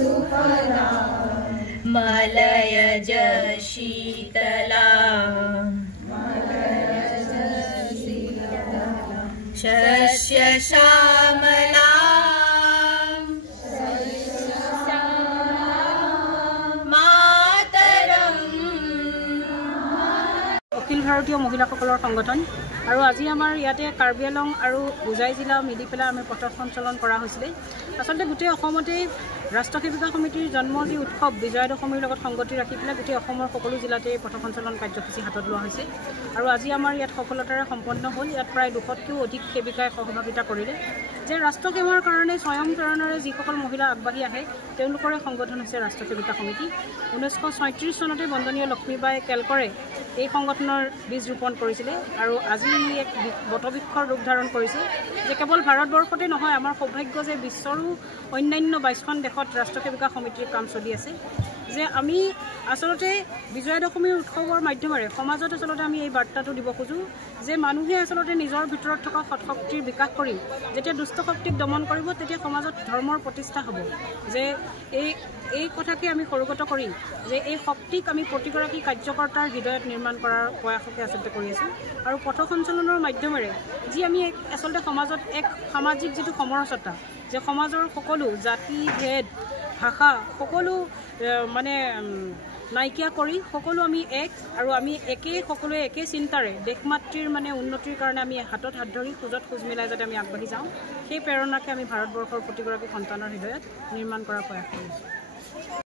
सुफला मलयज शीतला शस्य श्यामला अखिल भारतीय महिलाসকলৰ সংগঠন আৰু আজি আমাৰ ইয়াতে কাৰ্বি আংলং আৰু হোজাই জিলা মিলি পেলাই আমি পথ সঞ্চালন কৰা হৈছিল। আসলতে গোটেই অসমতে ৰাষ্ট্ৰীয় সেৱিকা সমিতিৰ জন্মজী উৎসৱ বিজয়া দশমীৰ লগত সংগতি ৰাখি পেলাই গোটেই অসমৰ সকলো জিলাতে পথ সঞ্চালন কাৰ্যসূচী হাতত লোৱা হৈছে আৰু আজি আমাৰ ইয়াত সফলতাৰে সম্পন্ন হ'ল। ইয়াত প্ৰায় 200তকৈও অধিক সেৱিকাই সহভাগিতা কৰিলে যে ৰাষ্ট্ৰসেৱাৰ কাৰণে স্বয়ং প্ৰেৰণাৰে যিসকল মহিলা আগবাঢ়ি আহে তেওঁলোকৰে সংগঠন হৈছে ৰাষ্ট্ৰীয় সেৱিকা সমিতি। 1937 চনতে বন্দনীয় লক্ষ্মীবাই কেলকৰে এই সংগঠনৰ বীজ ৰোপণ কৰিছিলে আৰু আজি এক বটবৃক্ষৰ ৰূপ ধাৰণ কৰিছে যে কেৱল ভাৰতবৰ্ষতে নহয় আমাৰ সৌভাগ্য যে বিশ্বৰো অন্যান্য 22খন দেশত ৰাষ্ট্ৰীয় সেৱিকা সমিতিৰ কাম চলি আছে। যে আমি আসলতে বিজয়া দশমীৰ উৎসৱৰ মাধ্যমেৰে সমাজত আসলতে আমি এই বাৰ্তাটো দিব খোজোঁ যে মানুহে আসলতে নিজৰ ভিতৰত থকা সৎশক্তিৰ বিকাশ কৰি যেতিয়া দুষ্ট শক্তিক দমন কৰিব তেতিয়া সমাজত ধৰ্মৰ প্ৰতিষ্ঠা হ'ব। যে এই কথাকে আমি সৰুগত কৰি যে এই শক্তিক আমি প্ৰতিগৰাকী কাৰ্যকৰ্তাৰ হৃদয়ত নিৰ্মাণ কৰাৰ প্ৰয়াসকে আচলতে কৰি আছোঁ আৰু পথ সঞ্চালনৰ মাধ্যমেৰে যি আমি আচলতে সমাজত এক সামাজিক যিটো সমৰসতা যে সমাজৰ সকলো জাতি ভেদ ভাষা সকলো মানে নাইকিয়া কৰি সকলো আমি এক আৰু আমি সকলোৱে একে চিন্তাৰে দেশমাতৃৰ মানে উন্নতিৰ কাৰণে আমি হাতত হাত ধৰি খোজত খোজ মিলাই যাতে আমি আগবাঢ়ি যাওঁ সেই প্ৰেৰণাকে আমি ভাৰতবৰ্ষৰ প্ৰতিগৰাকী সন্তানৰ হৃদয়ত নিৰ্মাণ কৰাৰ প্ৰয়াস কৰিছোঁ।